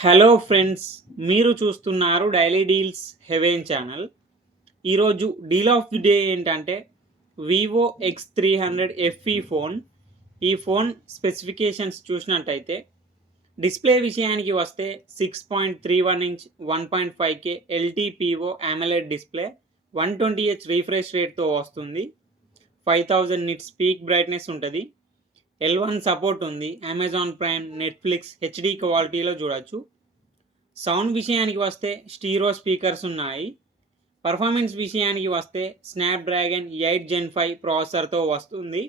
Hello friends, మీరు చూస్తున్నారు daily deals heaven channel. ఈరోజు డీల్ ఆఫ్ ది డే ఏంటంటే వివో X300 FE ఫోన్. ఈ ఫోన్ స్పెసిఫికేషన్స్ చూసినట్టయితే డిస్ప్లే విషయానికి వస్తే 6.31 inch 1.5K LTPO AMOLED display 120Hz refresh రేట్తో వస్తుంది. 5000 నిట్స్ పీక్ బ్రైట్నెస్ ఉంటుంది. L1 సపోర్ట్ ఉంది. అమెజాన్ ప్రైమ్, నెట్ఫ్లిక్స్ హెచ్డి క్వాలిటీలో చూడొచ్చు. సౌండ్ విషయానికి వస్తే స్టీరో స్పీకర్స్ ఉన్నాయి. పర్ఫార్మెన్స్ విషయానికి వస్తే స్నాప్డ్రాగన్ 8 Gen 5 ప్రాసెసర్తో వస్తుంది.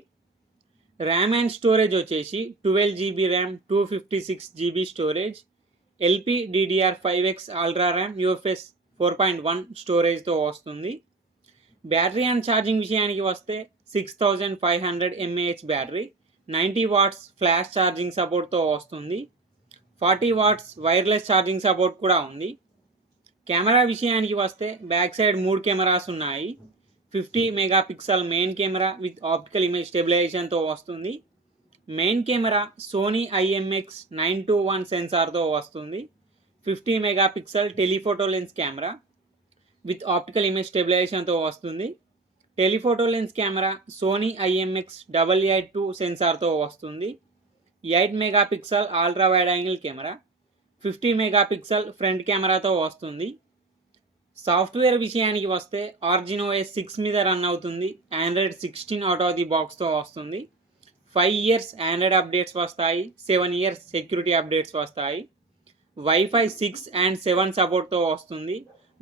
ర్యామ్ అండ్ స్టోరేజ్ వచ్చేసి 12GB RAM, 256GB storage, LPDDR5X ultra RAM, UFS 4.1 స్టోరేజ్తో వస్తుంది. బ్యాటరీ అండ్ ఛార్జింగ్ విషయానికి వస్తే 6500 mAh battery, 90 watts flash charging సపోర్ట్తో వస్తుంది. 40 వాట్స్ వైర్లెస్ ఛార్జింగ్ సపోర్ట్ కూడా ఉంది. కెమెరా విషయానికి వస్తే బ్యాక్ సైడ్ 3 కెమెరాస్ ఉన్నాయి. 50 megapixel main camera with optical image స్టెబిలైజేషన్తో వస్తుంది. మెయిన్ కెమెరా సోనీ IMX921 సెన్సార్తో వస్తుంది. 50 megapixel telephoto lens camera with optical image స్టెబిలైజేషన్తో వస్తుంది. Telephoto lens camera Sony IMX882 సెన్సార్తో వస్తుంది. 8 megapixel ultra wide angle camera, 50 megapixel front కెమెరాతో వస్తుంది. సాఫ్ట్వేర్ విషయానికి వస్తే ఆర్జినో OS 6 మీద రన్ అవుతుంది. Android 16 అవుట్ ఆఫ్ ది బాక్స్తో వస్తుంది. 5 ఇయర్స్ ఆండ్రాయిడ్ అప్డేట్స్ వస్తాయి. 7 ఇయర్స్ సెక్యూరిటీ అప్డేట్స్ వస్తాయి. వైఫై 6 అండ్ 7 సపోర్ట్తో వస్తుంది.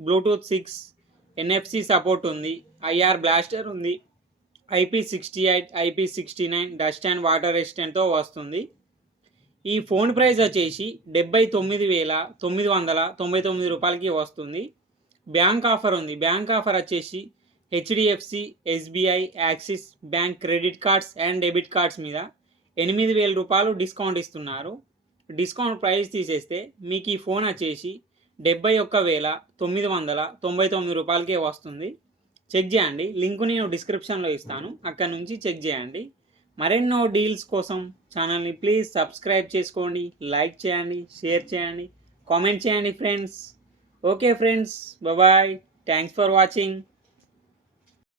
బ్లూటూత్ 6, NFC సపోర్ట్ ఉంది. IR బ్లాస్టర్ ఉంది. IP68, IP69 dust and water రెసిస్టెంట్తో వస్తుంది. ఈ ఫోన్ ప్రైస్ వచ్చేసి 79,999 రూపాయలకి వస్తుంది. బ్యాంక్ ఆఫర్ ఉంది. బ్యాంక్ ఆఫర్ వచ్చేసి HDFC, SBI, axis bank credit cards and debit cards మీద 8,000 రూపాయలు డిస్కౌంట్ ఇస్తున్నారు. డిస్కౌంట్ ప్రైస్ తీసేస్తే మీకు ఈ ఫోన్ వచ్చేసి 71,999 రూపాయలకే వస్తుంది. చెక్ చేయండి. లింక్ నేను డిస్క్రిప్షన్లో ఇస్తాను, అక్కడ నుంచి చెక్ చేయండి. మరెన్నో డీల్స్ కోసం ఛానల్ని ప్లీజ్ సబ్స్క్రైబ్ చేసుకోండి, లైక్ చేయండి, షేర్ చేయండి, కామెంట్ చేయండి friends. Okay friends, bye. Thanks for watching.